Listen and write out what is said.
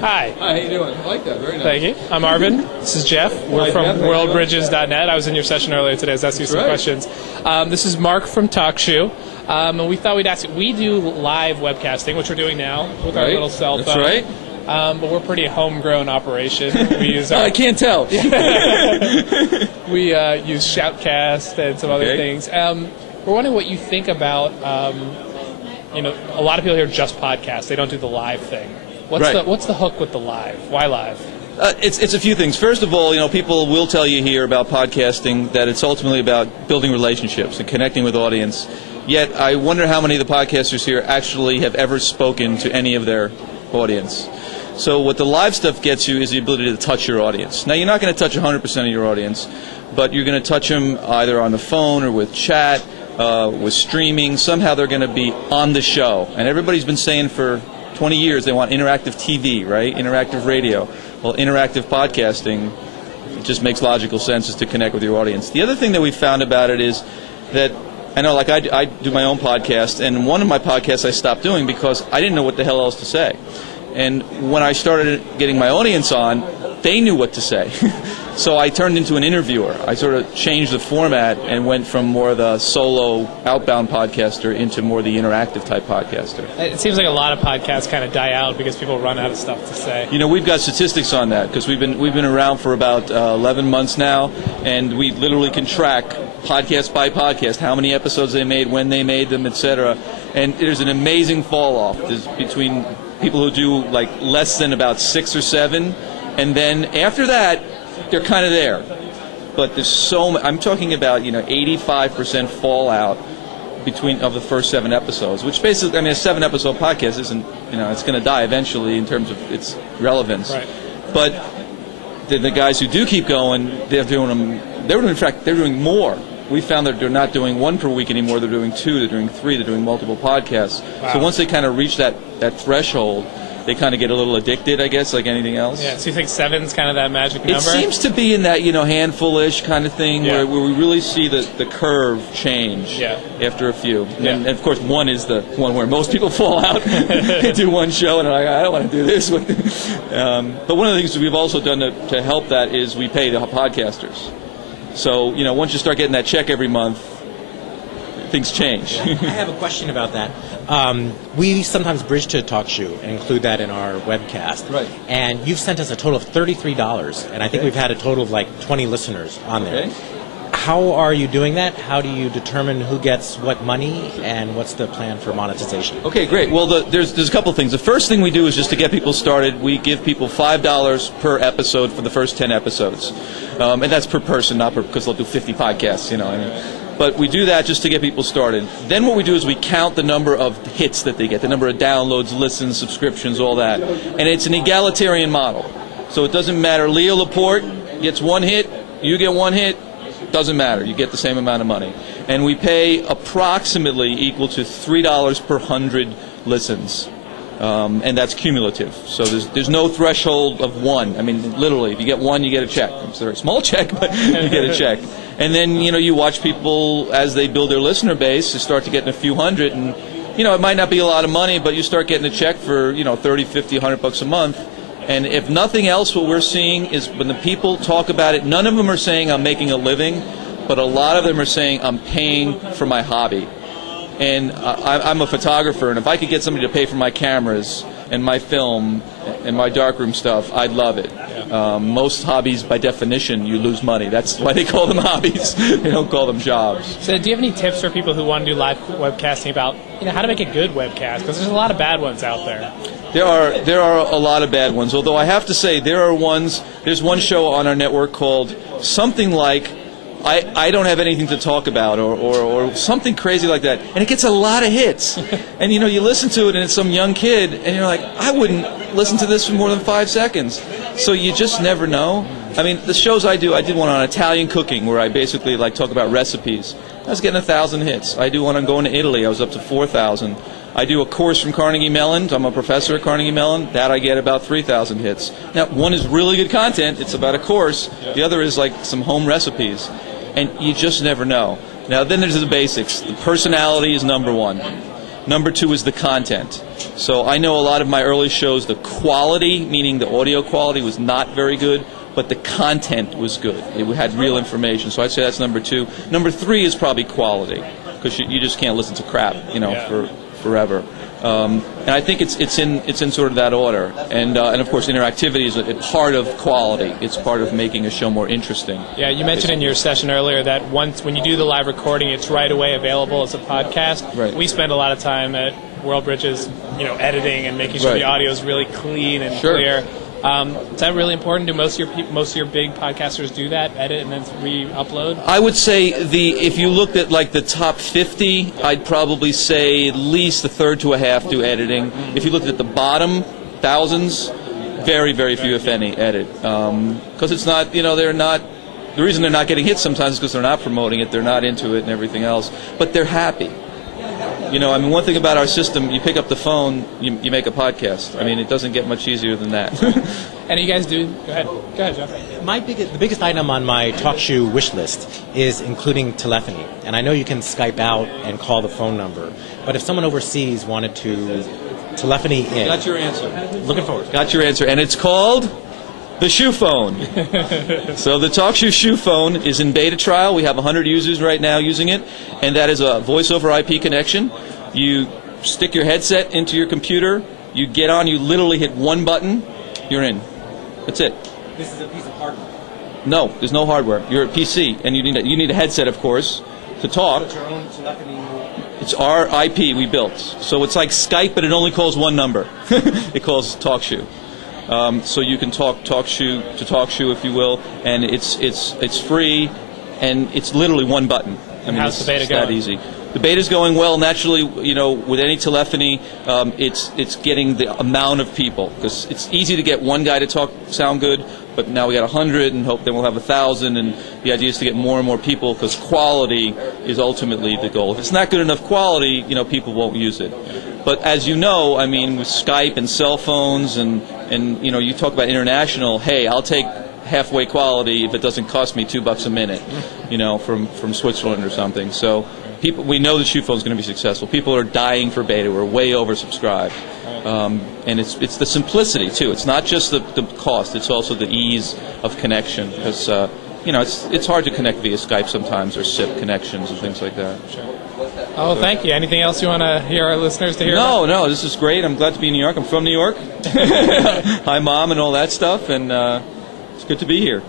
Hi. Hi, how you doing? I like that. Very nice. Thank you. I'm Arvin. This is Jeff. We're Hi, from Jeff. worldbridges.net. I was in your session earlier today. I was asking you some questions. This is Marc from TalkShoe. And we thought we'd ask you. We do live webcasting, which we're doing now with our little cell phone. That's right. But we're a pretty homegrown operation. We use I can't tell. we use Shoutcast and some other things. We're wondering what you think about, a lot of people here just podcasts. They don't do the live thing. What's the hook with the live? Why live? It's a few things. First of all, people will tell you here about podcasting that it's ultimately about building relationships and connecting with audience. Yet I wonder how many of the podcasters here actually have ever spoken to any of their audience. So what the live stuff gets you is the ability to touch your audience. Now, you're not going to touch 100% of your audience, but you're going to touch them either on the phone or with chat, with streaming. Somehow they're going to be on the show. And everybody's been saying for 20 years they want interactive TV, right? Interactive radio. Well, interactive podcasting, it just makes logical sense is to connect with your audience. The other thing that we found about it is that I know, I do my own podcast, and one of my podcasts I stopped doing because I didn't know what the hell else to say. And when I started getting my audience on, they knew what to say. So I turned into an interviewer. I sort of changed the format and went from more of the solo outbound podcaster into more the interactive type podcaster. It seems like a lot of podcasts kind of die out because people run out of stuff to say. We've got statistics on that because we've been around for about 11 months now, and we literally can track podcast by podcast how many episodes they made, when they made them, etc. And there's an amazing fall off between people who do like less than about 6 or 7, and then after that they're kind of there. But there's I'm talking about 85% fallout of the first 7 episodes, which basically, a 7-episode podcast isn't, it's going to die eventually in terms of its relevance. Right. But the guys who do keep going, they're doing more. We found that they're not doing 1 per week anymore. They're doing 2, they're doing 3, they're doing multiple podcasts. Wow. So once they kind of reach that threshold, they kind of get a little addicted, I guess, like anything else. Yeah. So you think 7's kind of that magic number? It seems to be in that handful-ish kind of thing where we really see the curve change after a few. Yeah. And of course, 1 is the one where most people fall out. They do 1 show and they're like, I don't want to do this. But one of the things that we've also done to help that is we pay the podcasters. So, once you start getting that check every month, things change. I have a question about that. We sometimes bridge to TalkShoe and include that in our webcast. Right. And you've sent us a total of $33, and I think we've had a total of like 20 listeners on there. Okay. How are you doing that? How do you determine who gets what money, and what's the plan for monetization? Okay, great. Well, there's a couple things. The first thing we do is just to get people started, we give people $5 per episode for the first 10 episodes. And that's per person, not because they'll do 50 podcasts, But we do that just to get people started. Then what we do is we count the number of hits that they get, the number of downloads, listens, subscriptions, all that. And it's an egalitarian model. So it doesn't matter. Leo Laporte gets 1 hit, you get 1 hit, doesn't matter. You get the same amount of money. And we pay approximately equal to $3 per 100 listens. And that's cumulative. So there's no threshold of 1. Literally, if you get 1, you get a check. It's a very small check, but you get a check. And then, you watch people as they build their listener base, they start to get in a few hundred, and, it might not be a lot of money, but you start getting a check for, 30, 50, $100 a month. And if nothing else, what we're seeing is when the people talk about it, none of them are saying I'm making a living, but a lot of them are saying I'm paying for my hobby. And I'm a photographer, and if I could get somebody to pay for my cameras and my film and my darkroom stuff, I'd love it. Most hobbies, by definition, you lose money. That's why they call them hobbies. They don't call them jobs. So do you have any tips for people who want to do live webcasting about how to make a good webcast? Because there's a lot of bad ones out there. There are a lot of bad ones, although I have to say there's one show on our network called something like I don't have anything to talk about or something crazy like that, and it gets a lot of hits. And you listen to it and it's some young kid and you're like, I wouldn't listen to this for more than 5 seconds. So you just never know. The shows I did one on Italian cooking where I basically talk about recipes. I was getting 1,000 hits. I do one on going to Italy. I was up to 4,000. I do a course from Carnegie Mellon. I'm a professor at Carnegie Mellon. That I get about 3,000 hits. Now, one is really good content. It's about a course. The other is some home recipes. And you just never know. Now, then there's the basics. The personality is number 1. Number 2 is the content. So I know a lot of my early shows, the quality, meaning the audio quality, was not very good, but the content was good. It had real information. So I'd say that's number 2. Number 3 is probably quality, because you just can't listen to crap, for forever. And I think it's in sort of that order. And of course, interactivity is a part of quality. It's part of making a show more interesting. Yeah, you mentioned in your session earlier that when you do the live recording, it's right away available as a podcast. Right. We spend a lot of time at World Bridges, editing and making sure the audio is really clean and clear. Is that really important? Do most of your big podcasters do that, edit and then re-upload? I would say if you looked at like the top 50, I'd probably say at least a third to a half do editing. If you looked at the bottom thousands, very, very few, if any, edit. Because it's not, they're not. The reason they're not getting hits sometimes is because they're not promoting it, they're not into it, and everything else. But they're happy. One thing about our system, you pick up the phone, you make a podcast. I mean, it doesn't get much easier than that. And you guys do? Go ahead, Jeff. The biggest item on my TalkShoe wish list is including telephony. And I know you can Skype out and call the phone number, but if someone overseas wanted to telephony in... Got your answer. Looking forward. Got your answer. And it's called... the shoe phone. So the TalkShoe shoe phone is in beta trial. We have 100 users right now using it, and that is a voice over IP connection. You stick your headset into your computer, you get on, you literally hit one button, you're in. That's it. This is a piece of hardware. No, there's no hardware. You're a PC, and you need a headset, of course, to talk. It's your own telephony. It's our IP we built. So it's like Skype, but it only calls one number. It calls TalkShoe. So you can talk TalkShoe to TalkShoe, if you will, and it's free, and it's literally one button. I mean, how's the beta going? That easy. The beta's going well. Naturally, with any telephony, it's getting the amount of people, because it's easy to get one guy to sound good, but now we got 100, and then we'll have 1,000, and the idea is to get more and more people, because quality is ultimately the goal. If it's not good enough quality, people won't use it. But as you know, I mean, with Skype and cell phones, and you talk about international. Hey, I'll take halfway quality if it doesn't cost me $2 a minute, from Switzerland or something. So we know the shoe phone is going to be successful. People are dying for beta. We're way oversubscribed, and it's the simplicity too. It's not just the cost. It's also the ease of connection, because it's hard to connect via Skype sometimes, or SIP connections and things like that. Sure. Oh, thank you. Anything else you want to hear our listeners to hear? No, this is great. I'm glad to be in New York. I'm from New York. Hi, Mom, and all that stuff, and it's good to be here.